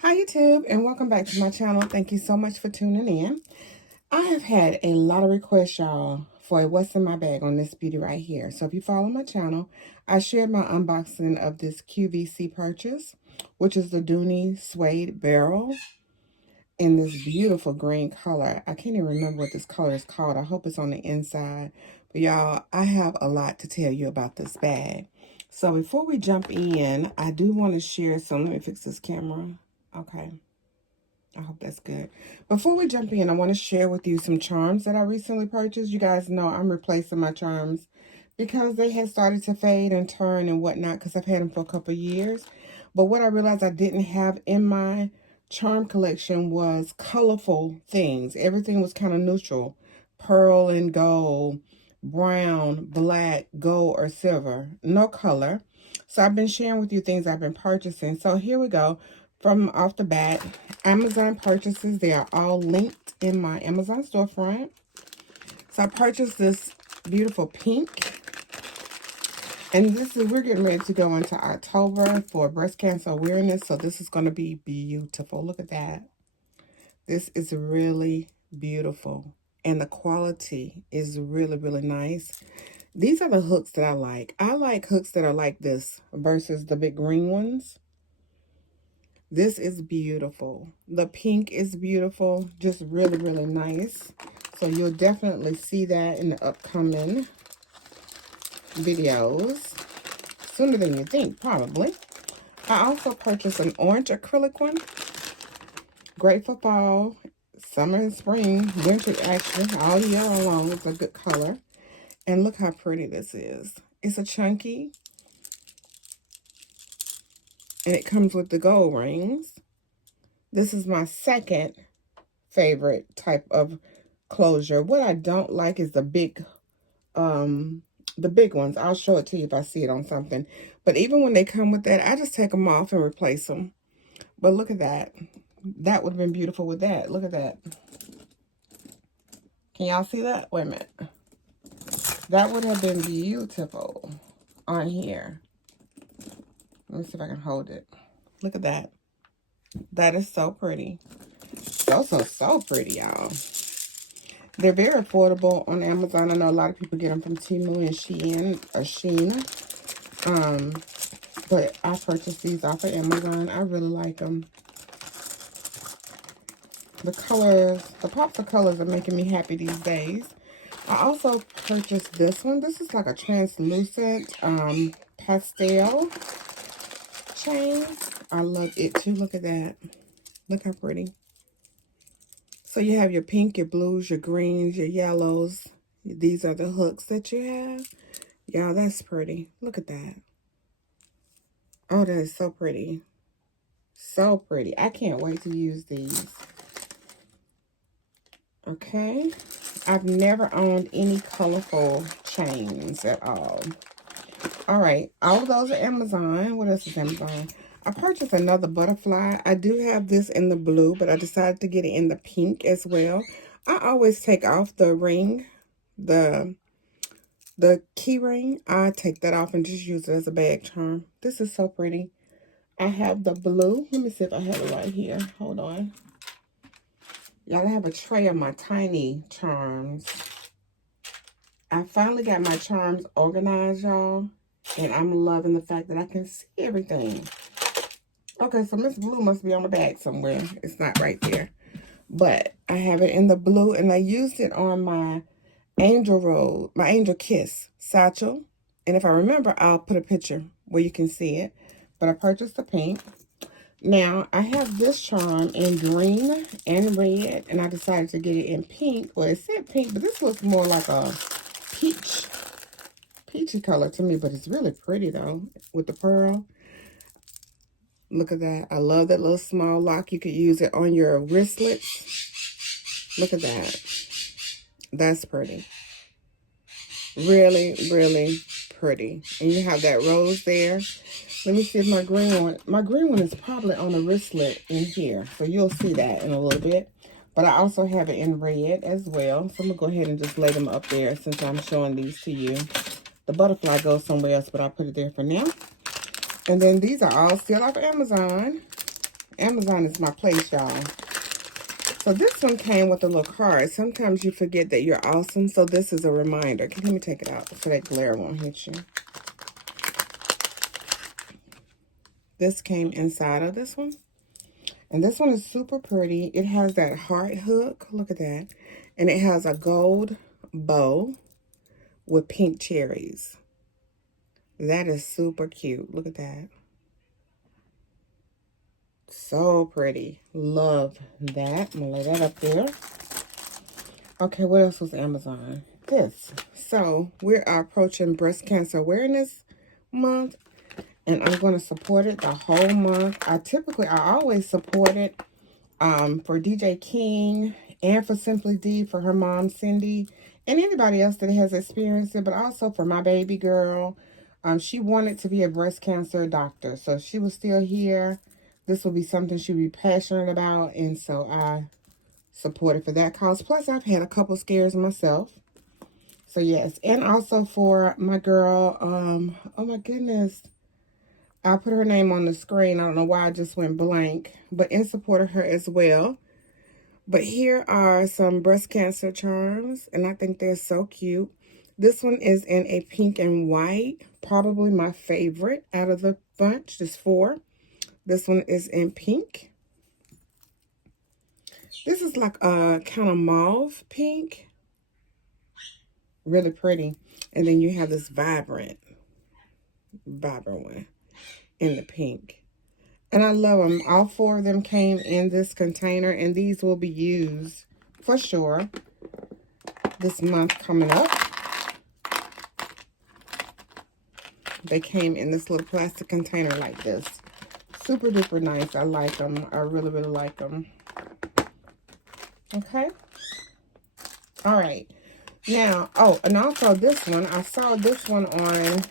Hi YouTube, and welcome back to my channel. Thank you so much for tuning in. I have had a lot of requests, y'all, for what's in my bag on this beauty right here. So if you follow my channel, I shared my unboxing of this QVC purchase, which is the Dooney Suede barrel in this beautiful green color. I can't even remember what this color is called. I hope it's on the inside. But y'all, I have a lot to tell you about this bag. So before we jump in, I do want to share some. Let me fix this camera. Okay. I hope that's good. Before we jump in, I want to share with you some charms that I recently purchased. You guys know I'm replacing my charms because they had started to fade and turn and whatnot because I've had them for a couple of years. But what I realized I didn't have in my charm collection was colorful things. Everything was kind of neutral. Pearl and gold, brown, black, gold, or silver. No color. So I've been sharing with you things I've been purchasing. So here we go. From off the bat, Amazon purchases, they are all linked in my Amazon storefront. So I purchased this beautiful pink. And we're getting ready to go into October for breast cancer awareness. So this is going to be beautiful. Look at that. This is really beautiful. And the quality is really, really nice. These are the hooks that I like. I like hooks that are like this versus the big green ones. This is beautiful. The pink is beautiful. Just really, really nice. So you'll definitely see that in the upcoming videos. Sooner than you think, probably. I also purchased an orange acrylic one. Great for fall, summer and spring, winter actually, all year long. It's a good color. And look how pretty this is. It's a chunky. And it comes with the gold rings. This is my second favorite type of closure. What I don't like is the big ones. I'll show it to you if I see it on something. But even when they come with that, I just take them off and replace them. But look at that. That would have been beautiful with that. Look at that. Can y'all see that? Wait a minute. That would have been beautiful on here. Let me see if I can hold it. Look at that. That is so pretty. So pretty, y'all. They're very affordable on Amazon. I know a lot of people get them from Temu and Shein. But I purchased these off of Amazon. I really like them. The colors, the pops of colors are making me happy these days. I also purchased this one. This is like a translucent pastel chain. I love it too. Look at that. Look how pretty. So you have your pink, your blues, your greens, your yellows. These are the hooks that you have. Y'all, that's pretty. Look at that. Oh, that is so pretty. So pretty. I can't wait to use these. Okay. I've never owned any colorful chains at all. All right. All of those are Amazon. What else is Amazon? I purchased another butterfly. I do have this in the blue, but I decided to get it in the pink as well. I always take off the ring, the key ring. I take that off and just use it as a bag charm. This is so pretty. I have the blue. Let me see if I have it right here. Hold on. Y'all, I have a tray of my tiny charms. I finally got my charms organized, y'all. And I'm loving the fact that I can see everything. Okay, so Miss Blue must be on the back somewhere. It's not right there. But I have it in the blue, and I used it on my Angel Kiss satchel. And if I remember, I'll put a picture where you can see it. But I purchased the pink. Now, I have this charm in green and red, and I decided to get it in pink. Well, it said pink, but this looks more like a peachy color to me, but it's really pretty, though, with the pearl. Look at that. I love that little small lock. You could use it on your wristlets. Look at that. That's pretty. Really, really pretty. And you have that rose there. Let me see if my green one is probably on a wristlet in here. So you'll see that in a little bit. But I also have it in red as well. So I'm going to go ahead and just lay them up there since I'm showing these to you. The butterfly goes somewhere else, but I'll put it there for now. And then these are all still off of Amazon. Amazon is my place, y'all. So this one came with a little card. Sometimes you forget that you're awesome, so this is a reminder. Let me take it out so that glare won't hit you. This came inside of this one. And this one is super pretty. It has that heart hook. Look at that. And it has a gold bow with pink cherries. That is super cute. Look at that. So pretty. Love that. I'm going to lay that up there. Okay, what else was Amazon? This. So, we are approaching Breast Cancer Awareness Month. And I'm going to support it the whole month. I always support it for DJ King and for Simply D, for her mom, Cindy, and anybody else that has experienced it, but also for my baby girl. She wanted to be a breast cancer doctor, so if she was still here, this will be something she'd be passionate about, and so I support it for that cause. Plus, I've had a couple scares myself. So, yes, and also for my girl, oh my goodness, I'll put her name on the screen. I don't know why I just went blank, but in support of her as well. But here are some breast cancer charms, and I think they're so cute. This one is in a pink and white, probably my favorite out of the bunch. There's 4. This one is in pink. This is like a kind of mauve pink. Really pretty. And then you have this vibrant one in the pink. And I love them. All 4 of them came in this container, and these will be used for sure this month coming up. They came in this little plastic container like this. Super duper nice. I like them. I really, really like them. Okay. All right. Now, oh, and also this one. I saw this one on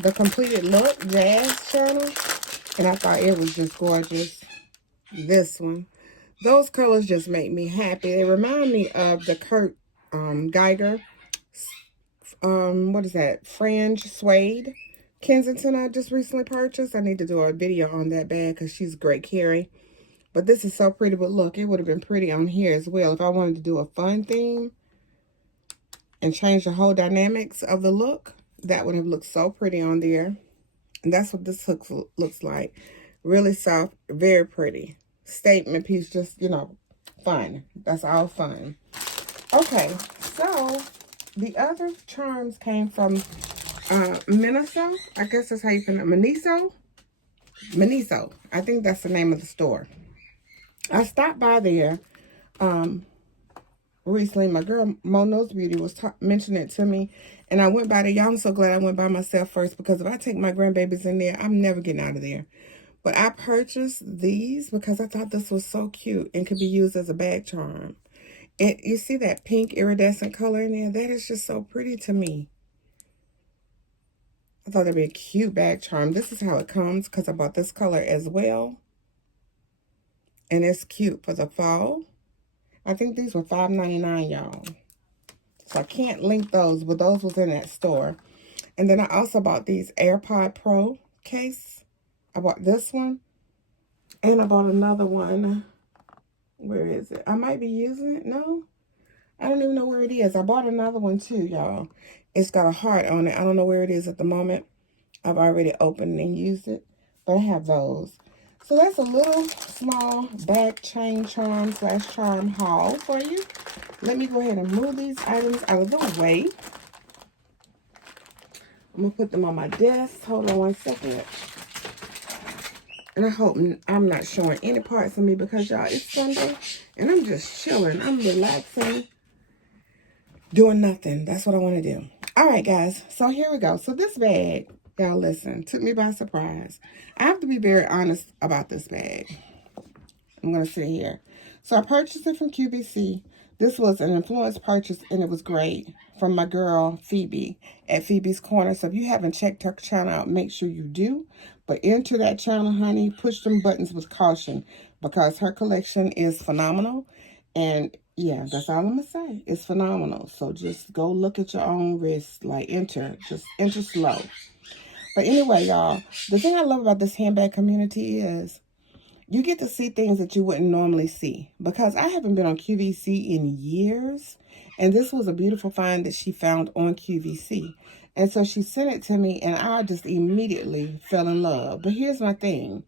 the Completed Look Jazz channel, and I thought it was just gorgeous. This one. Those colors just make me happy. They remind me of the Kurt Geiger. What is that? Fringe Suede Kensington I just recently purchased. I need to do a video on that bag because she's great carry. But this is so pretty. But look, it would have been pretty on here as well. If I wanted to do a fun theme and change the whole dynamics of the look, that would have looked so pretty on there. And that's what this hook looks like. Really soft, very pretty. Statement piece, just, you know, fun. That's all fun. Okay, so the other charms came from Miniso. I guess that's how you pronounce it. Miniso. I think that's the name of the store. I stopped by there recently. My girl Mono's Beauty was mentioning it to me, and I went by there. Y'all, I'm so glad I went by myself first, because if I take my grandbabies in there, I'm never getting out of there. But I purchased these because I thought this was so cute and could be used as a bag charm. And you see that pink iridescent color in there? That is just so pretty to me. I thought that'd be a cute bag charm. This is how it comes, because I bought this color as well. And it's cute for the fall. I think these were $5.99, y'all. So I can't link those, but those was in that store. And then I also bought these AirPod Pro case. I bought this one. And I bought another one. Where is it? I might be using it. No? I don't even know where it is. I bought another one too, y'all. It's got a heart on it. I don't know where it is at the moment. I've already opened and used it. But I have those. So that's a little small bag chain charm / charm haul for you. Let me go ahead and move these items out of the way. I'm going to put them on my desk. Hold on one second. And I hope I'm not showing any parts of me, because, y'all, it's Sunday. And I'm just chilling. I'm relaxing. Doing nothing. That's what I want to do. All right, guys. So here we go. So this bag, y'all, listen, took me by surprise. I have to be very honest about this bag. I'm going to sit here. So I purchased it from QVC. This was an influence purchase, and it was great, from my girl Phoebe at Phoebe's Corner. So if you haven't checked her channel out, make sure you do. But enter that channel, honey. Push them buttons with caution, because her collection is phenomenal. And yeah, that's all I'm going to say. It's phenomenal. So just go look at your own risk. Like, just enter slow. But anyway, y'all, the thing I love about this handbag community is you get to see things that you wouldn't normally see, because I haven't been on QVC in years, and this was a beautiful find that she found on QVC. And so she sent it to me, and I just immediately fell in love. But here's my thing.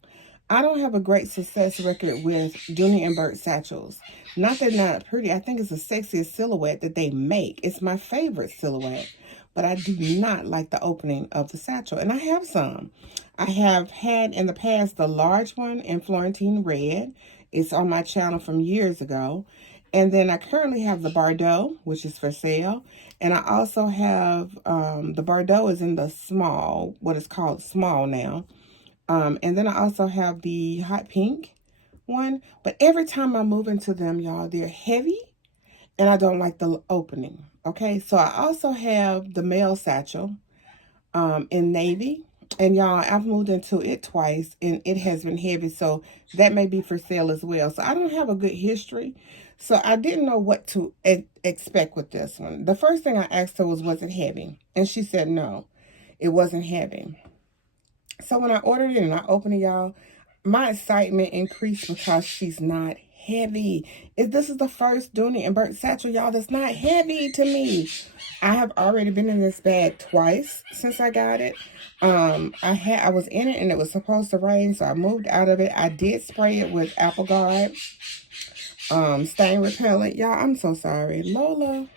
I don't have a great success record with Dooney and Bourke satchels. Not that they're not pretty. I think it's the sexiest silhouette that they make. It's my favorite silhouette. But I do not like the opening of the satchel. And I have some. I have had in the past the large one in Florentine Red. It's on my channel from years ago. And then I currently have the Bordeaux, which is for sale. And I also have the Bordeaux is in the small, what is called small now. And then I also have the hot pink one. But every time I move into them, y'all, they're heavy. And I don't like the opening. Okay, so I also have the male satchel in navy. And y'all, I've moved into it twice, and it has been heavy. So that may be for sale as well. So I don't have a good history. So I didn't know what to expect with this one. The first thing I asked her was it heavy? And she said no, it wasn't heavy. So when I ordered it and I opened it, y'all, my excitement increased because she's not heavy. This is the first Dooney and Bourke satchel, y'all, that's not heavy to me. I have already been in this bag twice since I got it. I was in it and it was supposed to rain, so I moved out of it. I did spray it with Apple Guard stain repellent. Y'all, I'm so sorry. Lola.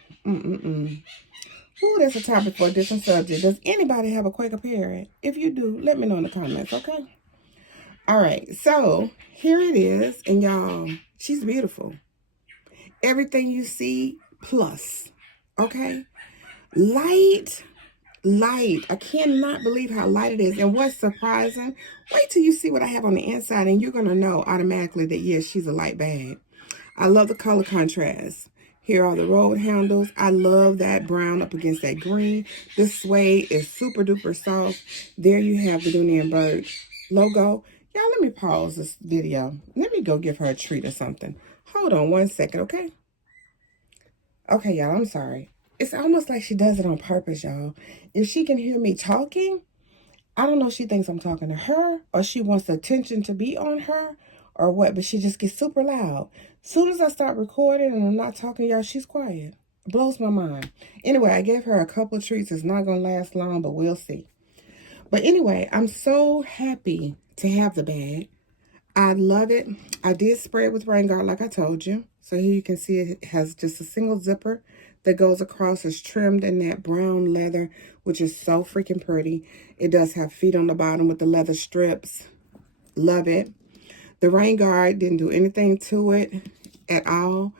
Ooh, that's a topic for a different subject. Does anybody have a Quaker parrot? If you do, let me know in the comments, okay? All right, so here it is. And y'all, she's beautiful. Everything you see, plus, okay? Light. I cannot believe how light it is. And what's surprising, wait till you see what I have on the inside, and you're going to know automatically that, yes, she's a light bag. I love the color contrast. Here are the road handles. I love that brown up against that green. This suede is super duper soft. There you have the Dooney and Bourke logo. Y'all, let me pause this video. Let me go give her a treat or something. Hold on one second, okay? Okay, y'all, I'm sorry. It's almost like she does it on purpose, y'all. If she can hear me talking, I don't know if she thinks I'm talking to her or she wants the attention to be on her or what, but she just gets super loud. Soon as I start recording and I'm not talking to y'all, she's quiet. It blows my mind. Anyway, I gave her a couple of treats. It's not going to last long, but we'll see. But anyway, I'm so happy to have the bag. I love it. I did spray it with rain guard like I told you. So here you can see it has just a single zipper that goes across. It's trimmed in that brown leather, which is so freaking pretty. It does have feet on the bottom with the leather strips. Love it. The rain guard didn't do anything to it at all.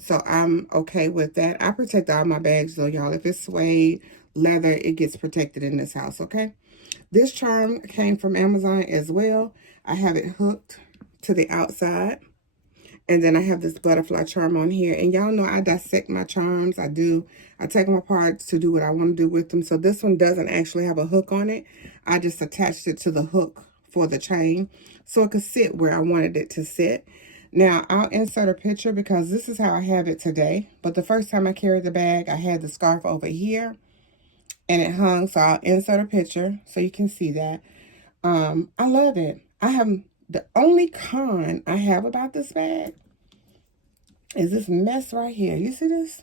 So I'm okay with that. I protect all my bags though, y'all. If it's suede, leather, it gets protected in this house, okay? This charm came from Amazon as well. I have it hooked to the outside. And then I have this butterfly charm on here. And y'all know I dissect my charms. I take them apart to do what I want to do with them. So this one doesn't actually have a hook on it. I just attached it to the hook for the chain so it could sit where I wanted it to sit. Now, I'll insert a picture because this is how I have it today. But the first time I carried the bag, I had the scarf over here and it hung. So I'll insert a picture so you can see that. I love it. The only con I have about this bag is this mess right here. You see this?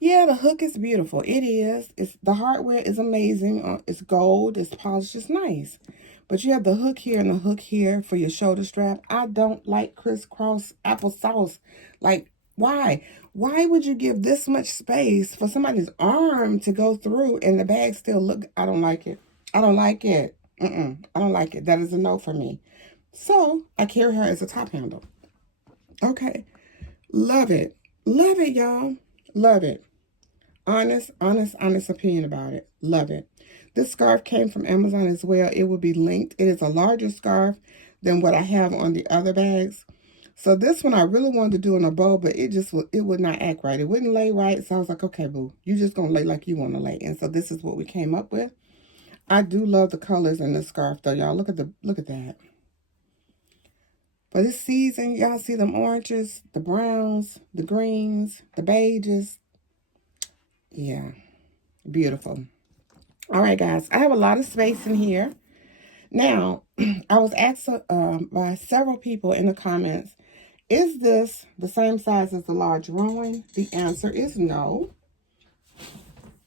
Yeah, the hook is beautiful. It is. The hardware is amazing. It's gold. It's polished. It's nice. But you have the hook here and the hook here for your shoulder strap. I don't like crisscross applesauce. Like, why? Why would you give this much space for somebody's arm to go through and the bag still look? I don't like it. I don't like it. I don't like it. That is a no for me. So I carry her as a top handle. Okay. Love it. Love it, y'all. Love it. Honest opinion about it. Love it. This scarf came from Amazon as well. It will be linked. It is a larger scarf than what I have on the other bags. So this one I really wanted to do in a bow, but it would not act right. It wouldn't lay right. So I was like, okay, boo, you just gonna lay like you want to lay. And so this is what we came up with. I do love the colors in this scarf though, y'all. Look at that. For this season, y'all see them oranges, the browns, the greens, the beiges. Yeah, beautiful. All right, guys, I have a lot of space in here. Now, I was asked by several people in the comments, is this the same size as the large Rowan? The answer is no.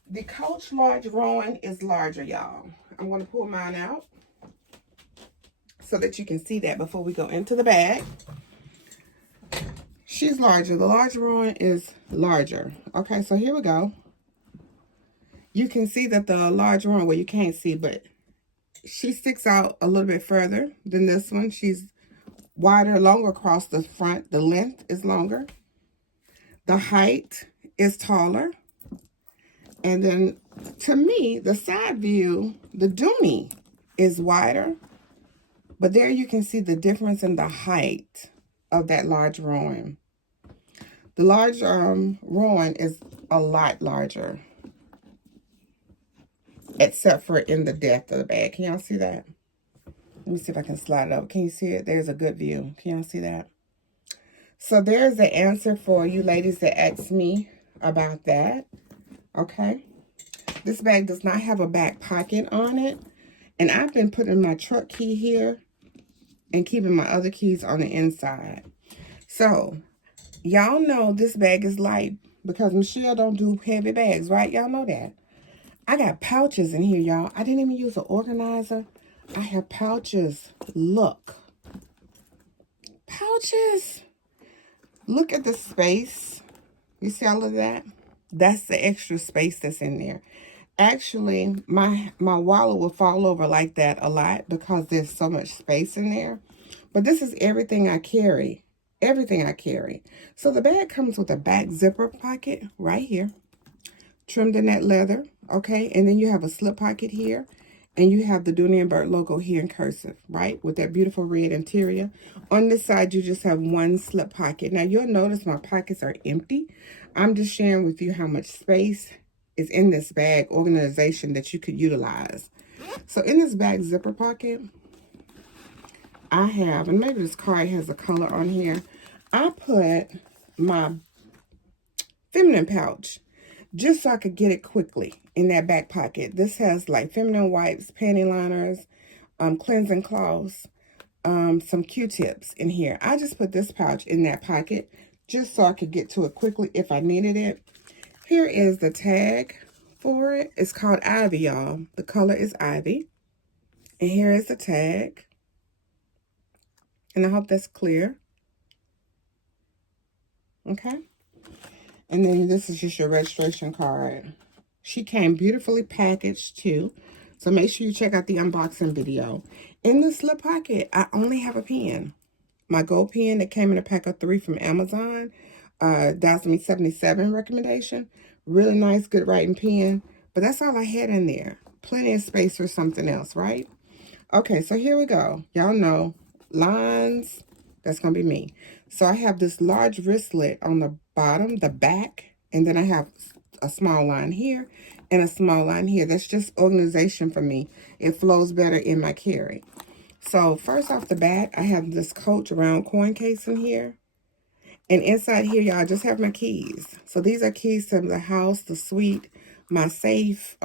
The Coach large Rowan is larger, y'all. I'm going to pull mine out so that you can see that before we go into the bag. She's larger. The large Rowan is larger. Okay, so here we go. You can see that the large Rowan, well, you can't see, but she sticks out a little bit further than this one. She's wider, longer across the front. The length is longer. The height is taller. And then, to me, the side view, the Dooney is wider. But there you can see the difference in the height of that large Rowan. The large Rowan is a lot larger, except for in the depth of the bag. Can y'all see that? Let me see if I can slide it up. Can you see it? There's a good view. Can y'all see that? So there's the answer for you ladies that asked me about that. Okay. This bag does not have a back pocket on it. And I've been putting my truck key here and keeping my other keys on the inside. So, y'all know this bag is light because Michelle don't do heavy bags, right? Y'all know that. I got pouches in here, y'all. I didn't even use an organizer. I have pouches. Look. Pouches. Look at the space. You see all of that? That's the extra space that's in there. Actually, my wallet will fall over like that a lot because there's so much space in there. But this is everything I carry. Everything I carry. So the bag comes with a back zipper pocket right here. Trimmed in that leather. Okay. And then you have a slip pocket here. And you have the Dooney Bourke logo here in cursive, right? With that beautiful red interior. On this side, you just have one slip pocket. Now, you'll notice my pockets are empty. I'm just sharing with you how much space is in this bag organization that you could utilize. So, in this bag zipper pocket, I have, and maybe this card has a color on here, I put my feminine pouch just so I could get it quickly in that back pocket. This has like feminine wipes, panty liners, cleansing cloths, some Q-tips in here. I just put this pouch in that pocket just so I could get to it quickly if I needed it. Here is the tag for it. It's called Ivy, y'all. The color is Ivy. And here is the tag. And I hope that's clear. Okay. And then this is just your registration card. She came beautifully packaged too. So make sure you check out the unboxing video. In the slip pocket, I only have a pen. My gold pen that came in a pack of 3 from Amazon. Dazzle 77 recommendation. Really nice, good writing pen. But that's all I had in there. Plenty of space for something else, right? Okay, so here we go. Y'all know, lines, that's going to be me. So I have this large wristlet on the bottom, the back, and then I have a small line here and a small line here. That's just organization for me. It flows better in my carry. So first off the bat, I have this Coach round coin case in here. And inside here, y'all, just have my keys. So these are keys to the house, the suite, my safe,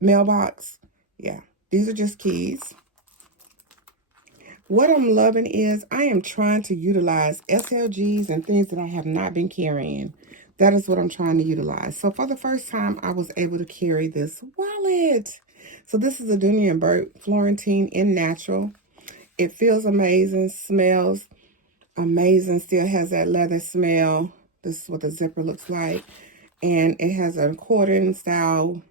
mailbox. Yeah, these are just keys. What I'm loving is I am trying to utilize SLGs and things that I have not been carrying. That is what I'm trying to utilize. So for the first time, I was able to carry this wallet. So this is a Dooney Bourke Florentine in natural. It feels amazing, smells amazing, still has that leather smell. This is what the zipper looks like. And it has an accordion style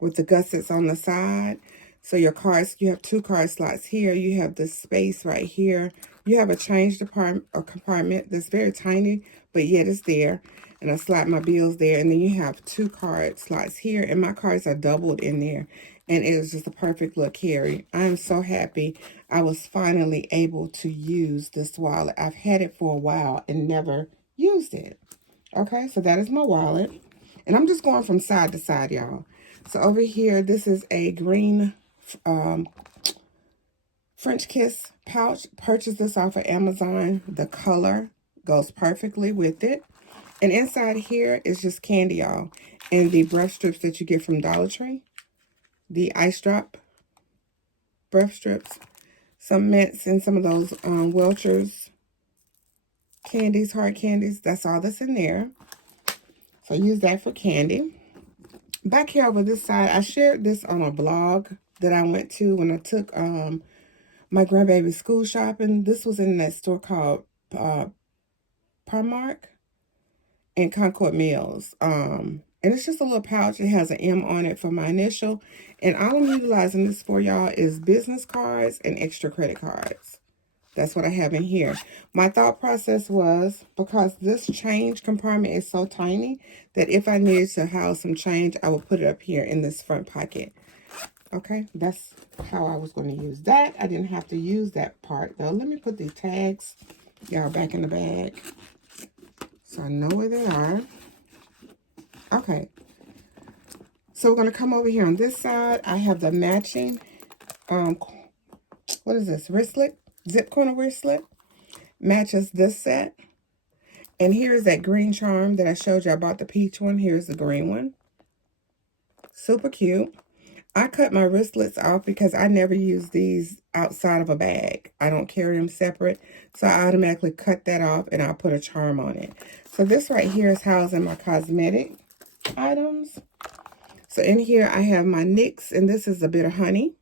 with the gussets on the side. So your cards, you have 2 card slots here. You have this space right here. You have a change compartment that's very tiny, but yet it's there. And I slide my bills there. And then you have 2 card slots here. And my cards are doubled in there. And it was just a perfect little carry. I am so happy I was finally able to use this wallet. I've had it for a while and never used it. Okay, so that is my wallet. And I'm just going from side to side, y'all. So over here, this is a green French Kiss pouch. Purchased this off of Amazon. The color goes perfectly with it. And inside here is just candy, y'all. And the brush strips that you get from Dollar Tree. The ice drop breath strips, some mints, and some of those Welch's candies, hard candies. That's all that's in there. So use that for candy. Back here over this side, I shared this on a blog that I went to when I took my grandbaby school shopping. This was in that store called Primark in Concord Mills. And it's just a little pouch. It has an M on it for my initial. And all I'm utilizing this for, y'all, is business cards and extra credit cards. That's what I have in here. My thought process was, because this change compartment is so tiny, that if I needed to house some change, I would put it up here in this front pocket. Okay, that's how I was going to use that. I didn't have to use that part, though. Let me put the tags, y'all, back in the bag so I know where they are. Okay, so we're going to come over here on this side. I have the matching, what is this, wristlet? Zip corner wristlet. Matches this set. And here's that green charm that I showed you. I bought the peach one. Here's the green one. Super cute. I cut my wristlets off because I never use these outside of a bag. I don't carry them separate. So I automatically cut that off and I'll put a charm on it. So this right here is housing my cosmetic items. So in here I have my NYX, and this is a bit of honey.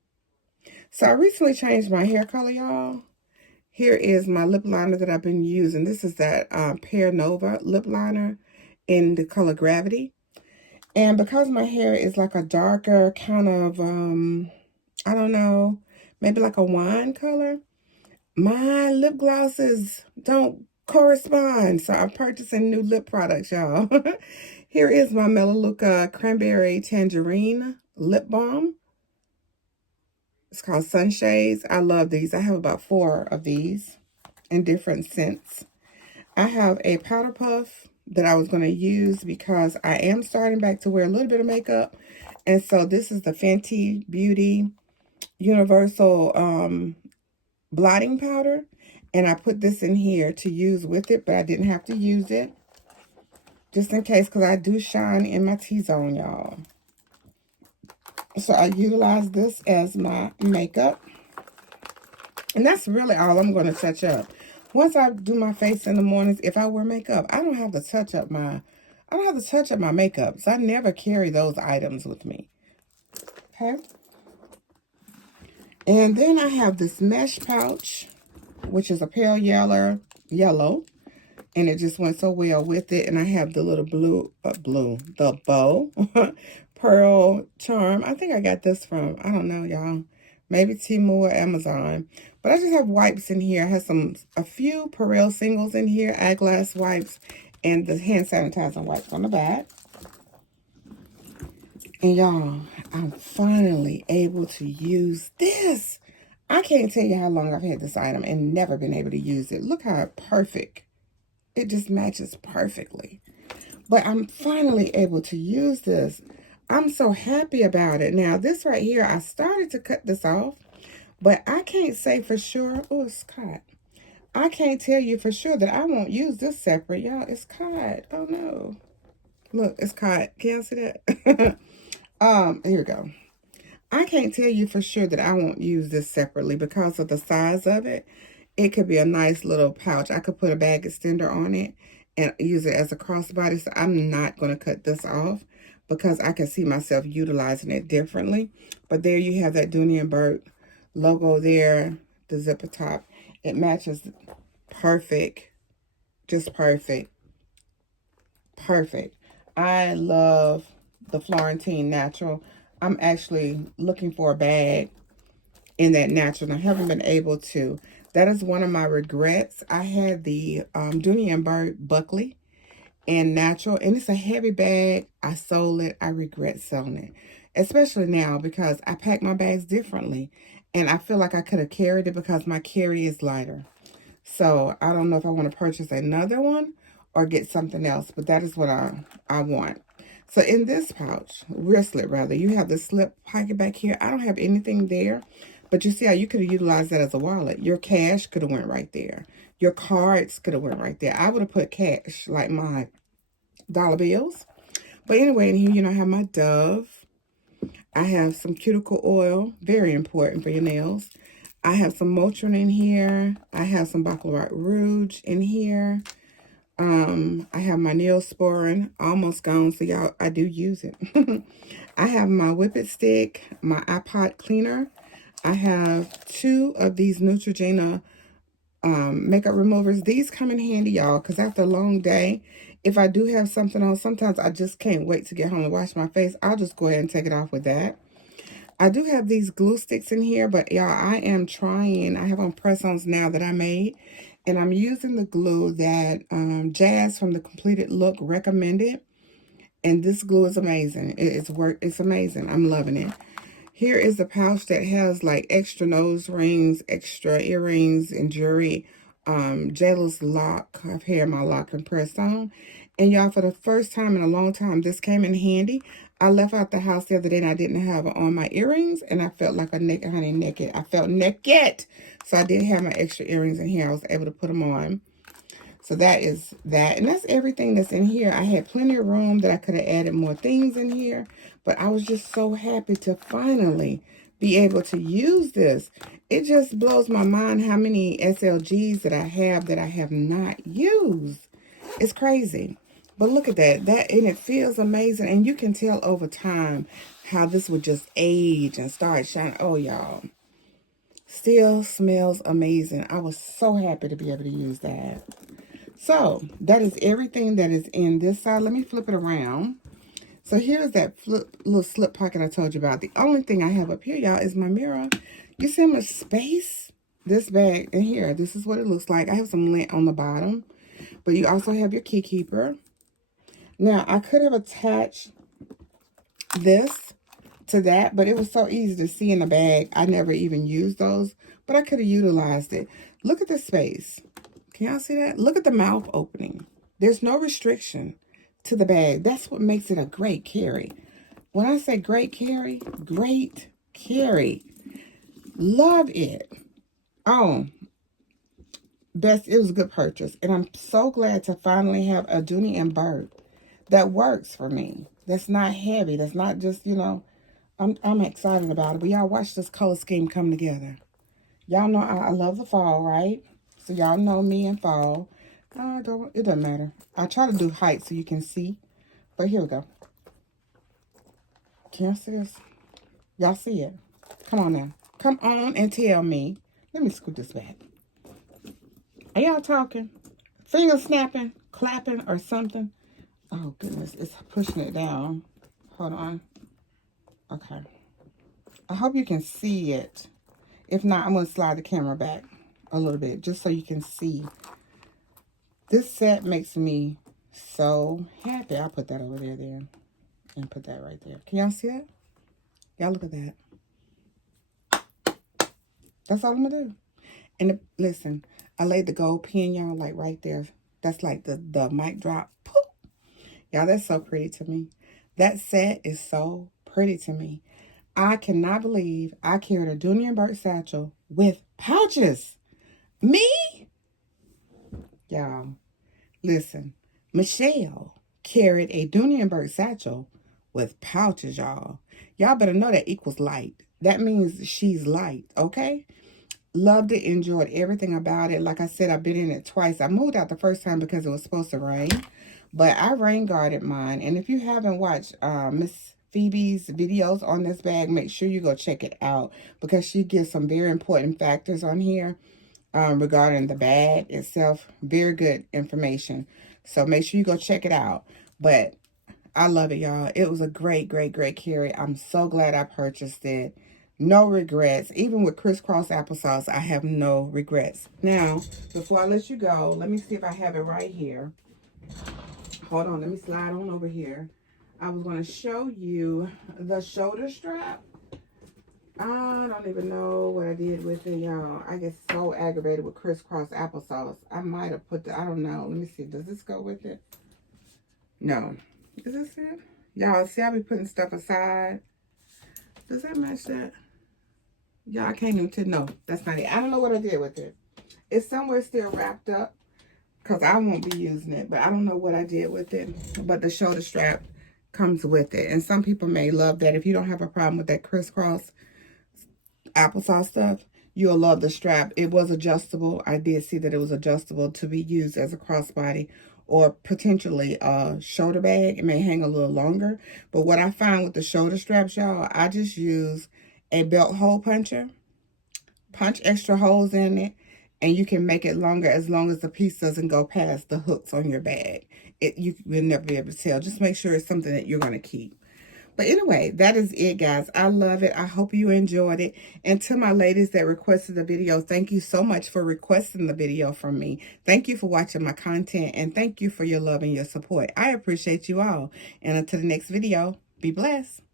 So I recently changed my hair color, y'all. Here is my lip liner that I've been using. This is that Pear Nova lip liner in the color Gravity. And because my hair is like a darker kind of, I don't know, maybe like a wine color, my lip glosses don't correspond. So I'm purchasing new lip products, y'all. Here is my Melaleuca Cranberry Tangerine Lip Balm. It's called Sunshades. I love these. I have about 4 of these in different scents. I have a powder puff that I was going to use because I am starting back to wear a little bit of makeup. And so this is the Fenty Beauty Universal blotting powder. And I put this in here to use with it, but I didn't have to use it. Just in case, because I do shine in my T-zone, y'all. So I utilize this as my makeup. And that's really all I'm going to touch up. Once I do my face in the mornings, if I wear makeup, I don't have to touch up my makeup. So I never carry those items with me. Okay. And then I have this mesh pouch, which is a pale yellow. And it just went so well with it. And I have the little the bow pearl charm. I think I got this from, I don't know, y'all, maybe Temu or Amazon. But I just have wipes in here. I have a few Perel singles in here, eyeglass wipes, and the hand sanitizer wipes on the back. And y'all, I'm finally able to use this. I can't tell you how long I've had this item and never been able to use it. Look how perfect. It just matches perfectly. But I'm finally able to use this. I'm so happy about it. Now, this right here, I started to cut this off, but I can't say for sure. Oh, it's caught. I can't tell you for sure that I won't use this separate. Y'all, it's caught. Oh, no. Look, it's caught. Can you see that? Here we go. I can't tell you for sure that I won't use this separately because of the size of it. It could be a nice little pouch. I could put a bag extender on it and use it as a crossbody. So I'm not going to cut this off because I can see myself utilizing it differently. But there you have that Dooney Bourke logo there, the zipper top. It matches perfect, just perfect, perfect. I love the Florentine Natural. I'm actually looking for a bag in that natural, and I haven't been able to. That is one of my regrets. I had the Dooney Bourke Buckley in natural, and it's a heavy bag. I sold it. I regret selling it, especially now because I pack my bags differently, and I feel like I could have carried it because my carry is lighter. So I don't know if I want to purchase another one or get something else, but that is what I want. So in this pouch, wristlet rather, you have the slip pocket back here. I don't have anything there, but you see how you could have utilized that as a wallet. Your cash could have went right there. Your cards could have went right there. I would have put cash, like my dollar bills. But anyway, in here, you know, I have my Dove. I have some cuticle oil, very important for your nails. I have some Motrin in here. I have some Baccarat Rouge in here. I have my Neosporin, almost gone, so y'all, I do use it. I have my Whip It Stick, my iPod cleaner. I have 2 of these Neutrogena makeup removers. These come in handy, y'all, because after a long day, if I do have something on, sometimes I just can't wait to get home and wash my face. I'll just go ahead and take it off with that. I do have these glue sticks in here, but y'all, I am trying. I have on press-ons now that I made, and I'm using the glue that Jazz from the Completed Look recommended. And this glue is amazing. It's amazing. I'm loving it. Here is the pouch that has like extra nose rings, extra earrings, and jewelry. Jayla's lock. I've had my lock and pressed on. And y'all, for the first time in a long time, this came in handy. I left out the house the other day and I didn't have on my earrings, and I felt like a naked honey naked. I felt naked. So I did have my extra earrings in here. I was able to put them on. So that is that. And that's everything that's in here. I had plenty of room that I could have added more things in here. But I was just so happy to finally be able to use this. It just blows my mind how many SLGs that I have not used. It's crazy. But look at that. And it feels amazing. And you can tell over time how this would just age and start shining. Oh, y'all. Still smells amazing. I was so happy to be able to use that. So, that is everything that is in this side. Let me flip it around. So, here's that little slip pocket I told you about. The only thing I have up here, y'all, is my mirror. You see how much space this bag in here? This is what it looks like. I have some lint on the bottom. But you also have your key keeper. Now, I could have attached this to that, but it was so easy to see in the bag. I never even used those, but I could have utilized it. Look at the space. Can y'all see that? Look at the mouth opening. There's no restriction to the bag. That's what makes it a great carry. When I say great carry, love it. Oh, it was a good purchase. And I'm so glad to finally have a Dooney Bourke that works for me. That's not heavy. That's not just, you know, I'm excited about it. But y'all watch this color scheme come together. Y'all know I love the fall, right? So y'all know me in fall. It doesn't matter. I try to do height so you can see. But here we go. Can y'all see this? Y'all see it? Come on now. Come on and tell me. Let me scoot this back. Are y'all talking? Finger snapping, clapping, or something? Oh, goodness. It's pushing it down. Hold on. Okay. I hope you can see it. If not, I'm going to slide the camera back a little bit just so you can see. This set makes me so happy. I'll put that over there and put that right there. Can y'all see that? Y'all look at that. That's all I'm going to do. And listen, I laid the gold pin, y'all, like right there. That's like the mic drop. Poof. Y'all, that's so pretty to me. That set is so pretty to me. I cannot believe I carried a Dooney Bourke satchel with pouches. Me? Y'all, listen. Michelle carried a Dooney Bourke satchel with pouches, y'all. Y'all better know that equals light. That means she's light, okay? Loved it, enjoyed everything about it. Like I said, I've been in it twice. I moved out the first time because it was supposed to rain. But I rain guarded mine. And if you haven't watched Miss Phoebe's videos on this bag, make sure you go check it out. Because she gives some very important factors on here regarding the bag itself. Very good information. So make sure you go check it out. But I love it, y'all. It was a great, great, great carry. I'm so glad I purchased it. No regrets. Even with crisscross applesauce, I have no regrets. Now, before I let you go, let me see if I have it right here. Hold on. Let me slide on over here. I was going to show you the shoulder strap. I don't even know what I did with it, y'all. I get so aggravated with crisscross applesauce. I might have put I don't know. Let me see. Does this go with it? No. Is this it? Y'all, see I be putting stuff aside. Does that match that? Y'all, I can't even tell. No, that's not it. I don't know what I did with it. It's somewhere still wrapped up because I won't be using it. But I don't know what I did with it. But the shoulder strap comes with it. And some people may love that. If you don't have a problem with that crisscross applesauce stuff, you'll love the strap. It was adjustable. I did see that it was adjustable to be used as a crossbody or potentially a shoulder bag. It may hang a little longer. But what I find with the shoulder straps, y'all, I just use a belt hole puncher. Punch extra holes in it, and you can make it longer as long as the piece doesn't go past the hooks on your bag. You will never be able to tell. Just make sure it's something that you're going to keep. But anyway, that is it, guys. I love it. I hope you enjoyed it. And to my ladies that requested the video, thank you so much for requesting the video from me. Thank you for watching my content, and thank you for your love and your support. I appreciate you all. And until the next video, be blessed.